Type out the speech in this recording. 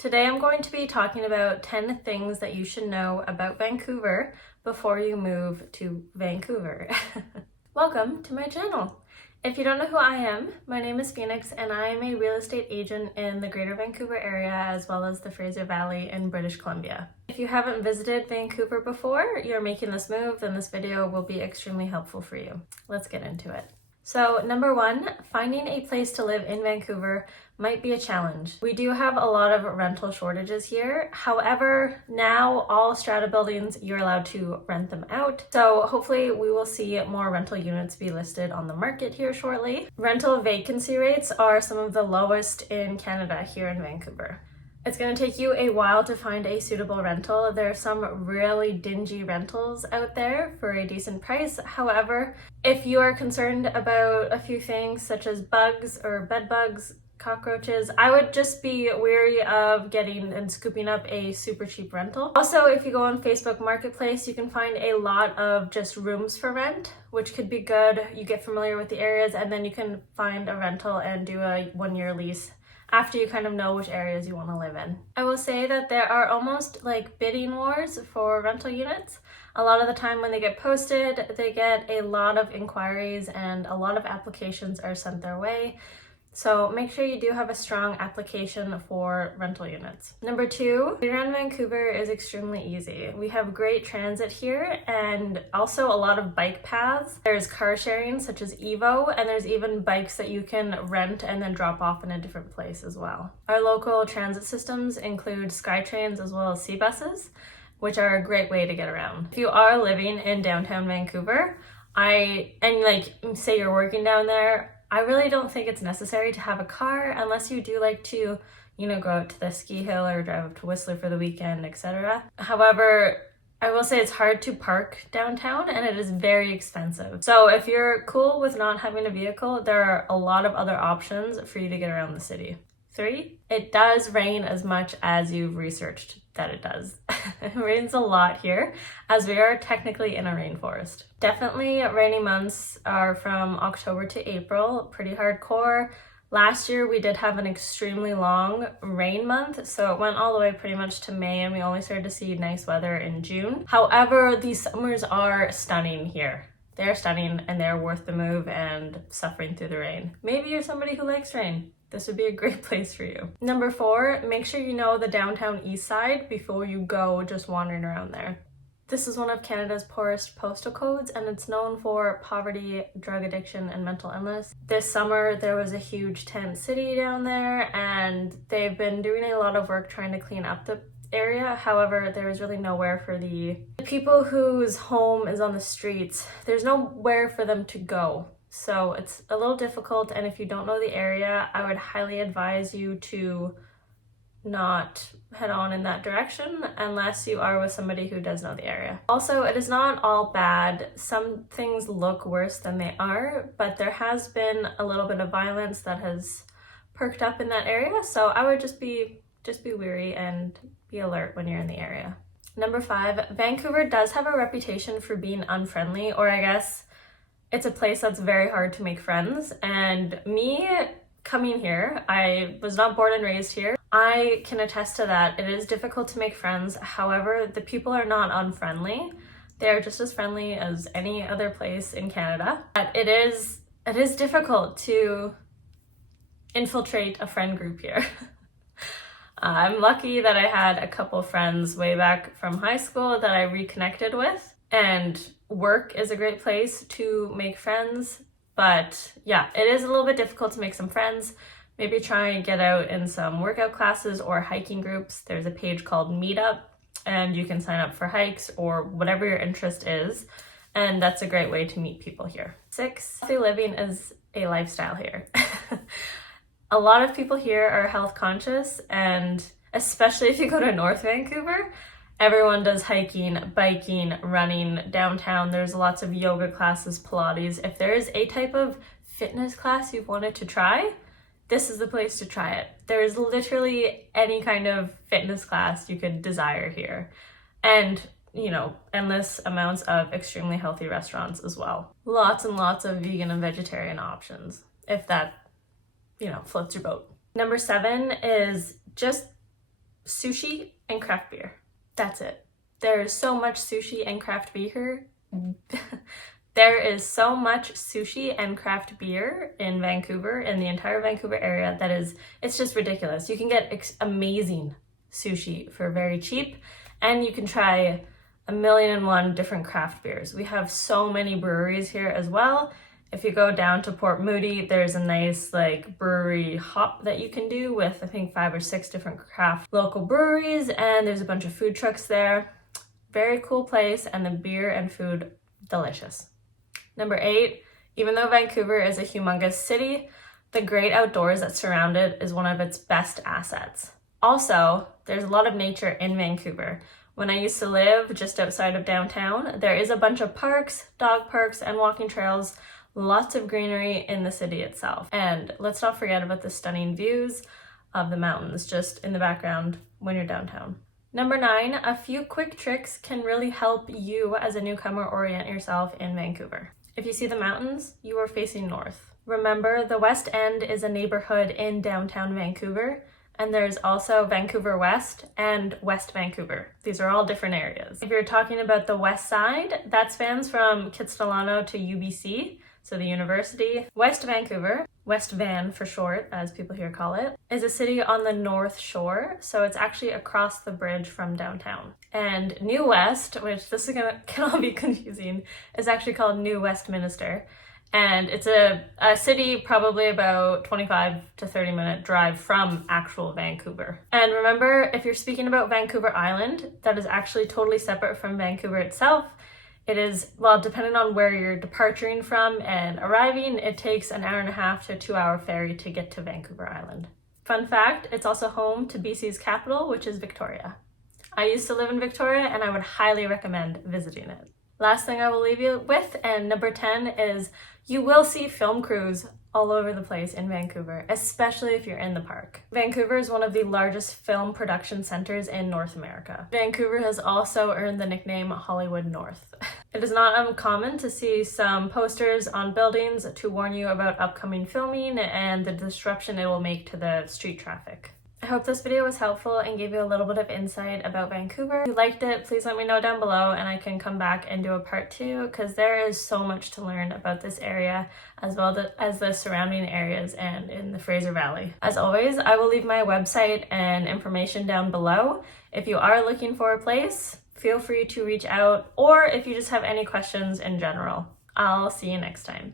Today I'm going to be talking about 10 things that you should know about Vancouver before you move to Vancouver. Welcome to my channel. If you don't know who I am, my name is Phoenix and I am a real estate agent in the Greater Vancouver area as well as the Fraser Valley in British Columbia. If you haven't visited Vancouver before, you're making this move, then this video will be extremely helpful for you. Let's get into it. So number one, finding a place to live in Vancouver might be a challenge. We do have a lot of rental shortages here. However, now all strata buildings, you're allowed to rent them out. So hopefully we will see more rental units be listed on the market here shortly. Rental vacancy rates are some of the lowest in Canada here in Vancouver. It's going to take you a while to find a suitable rental. There are some really dingy rentals out there for a decent price. However, if you are concerned about a few things such as bugs or bed bugs, cockroaches, I would just be wary of getting and scooping up a super cheap rental. Also, if you go on Facebook Marketplace, you can find a lot of just rooms for rent, which could be good. You get familiar with the areas and then you can find a rental and do a 1-year lease after you kind of know which areas you want to live in. I will say that there are almost like bidding wars for rental units. A lot of the time when they get posted, they get a lot of inquiries and a lot of applications are sent their way. So make sure you do have a strong application for rental units. Number two, getting around Vancouver is extremely easy. We have great transit here and also a lot of bike paths. There's car sharing such as Evo, and there's even bikes that you can rent and then drop off in a different place as well. Our local transit systems include SkyTrains as well as sea buses, which are a great way to get around. If you are living in downtown Vancouver, say you're working down there, I really don't think it's necessary to have a car unless you do like to, go out to the ski hill or drive up to Whistler for the weekend, etc. However, I will say it's hard to park downtown and it is very expensive. So if you're cool with not having a vehicle, there are a lot of other options for you to get around the city. 3, it does rain as much as you've researched that it does. It rains a lot here as we are technically in a rainforest. Definitely rainy months are from October to April, pretty hardcore. Last year we did have an extremely long rain month, so it went all the way pretty much to May and we only started to see nice weather in June. However, these summers are stunning here. They're stunning and they're worth the move and suffering through the rain. Maybe you're somebody who likes rain. This would be a great place for you. Number 4, make sure you know the downtown east side before you go just wandering around there. This is one of Canada's poorest postal codes and it's known for poverty, drug addiction, and mental illness. This summer there was a huge tent city down there and they've been doing a lot of work trying to clean up the area. However, there is really nowhere for the people whose home is on the streets. There's nowhere for them to go. So it's a little difficult, and if you don't know the area, I would highly advise you to not head on in that direction unless you are with somebody who does know the area. Also, it is not all bad. Some things look worse than they are, but there has been a little bit of violence that has perked up in that area, so I would just be wary and be alert when you're in the area. Number 5, Vancouver does have a reputation for being unfriendly, or I guess it's a place that's very hard to make friends. And me coming here, I was not born and raised here. I can attest to that. It is difficult to make friends. However, the people are not unfriendly. They're just as friendly as any other place in Canada. But it is difficult to infiltrate a friend group here. I'm lucky that I had a couple friends way back from high school that I reconnected with, and work is a great place to make friends. But yeah, it is a little bit difficult to make some friends. Maybe try and get out in some workout classes or hiking groups. There's a page called Meetup and you can sign up for hikes or whatever your interest is. And that's a great way to meet people here. 6, healthy living is a lifestyle here. A lot of people here are health conscious, and especially if you go to North Vancouver, everyone does hiking, biking, running downtown. There's lots of yoga classes, Pilates. If there is a type of fitness class you've wanted to try, this is the place to try it. There's literally any kind of fitness class you could desire here. And, endless amounts of extremely healthy restaurants as well. Lots and lots of vegan and vegetarian options, if that, floats your boat. Number 7 is just sushi and craft beer. That's it. There is so much sushi and craft beer. There is so much sushi and craft beer in Vancouver, in the entire Vancouver area, it's just ridiculous. You can get amazing sushi for very cheap, and you can try 1,000,001 different craft beers. We have so many breweries here as well. If you go down to Port Moody, there's a nice brewery hop that you can do with I think 5 or 6 different craft local breweries, and there's a bunch of food trucks there. Very cool place, and the beer and food, delicious. Number 8, even though Vancouver is a humongous city, the great outdoors that surround it is one of its best assets. Also, there's a lot of nature in Vancouver. When I used to live just outside of downtown, there is a bunch of parks, dog parks, and walking trails, lots of greenery in the city itself. And let's not forget about the stunning views of the mountains just in the background when you're downtown. Number 9, a few quick tricks can really help you as a newcomer orient yourself in Vancouver. If you see the mountains, you are facing north. Remember, the West End is a neighborhood in downtown Vancouver, and there's also Vancouver West and West Vancouver. These are all different areas. If you're talking about the west side, that spans from Kitsilano to UBC, so the university. West Vancouver, West Van for short, as people here call it, is a city on the North Shore, so it's actually across the bridge from downtown. And New West, which can all be confusing, is actually called New Westminster. And it's a city probably about 25 to 30 minute drive from actual Vancouver. And remember, if you're speaking about Vancouver Island, that is actually totally separate from Vancouver itself. It is, well, depending on where you're departing from and arriving, it takes an 1.5 to 2 hour ferry to get to Vancouver Island. Fun fact, it's also home to BC's capital, which is Victoria. I used to live in Victoria, and I would highly recommend visiting it. Last thing I will leave you with, and number 10, is you will see film crews all over the place in Vancouver, especially if you're in the park. Vancouver is one of the largest film production centers in North America. Vancouver has also earned the nickname Hollywood North. It is not uncommon to see some posters on buildings to warn you about upcoming filming and the disruption it will make to the street traffic. I hope this video was helpful and gave you a little bit of insight about Vancouver. If you liked it, please let me know down below and I can come back and do a part 2 because there is so much to learn about this area as well as the surrounding areas and in the Fraser Valley. As always, I will leave my website and information down below. If you are looking for a place, feel free to reach out, or if you just have any questions in general. I'll see you next time.